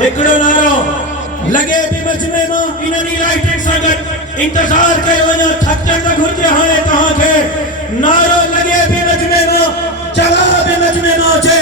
हिकिड़ो नारो लगे भी मजमे मां इन्हनि लाइटिंग सां गॾु इंतज़ार कयो वञो थकजण न घुरिजे हाणे तव्हांखे नारो लगे भी मजमे मां जवाब मजमे मां अचे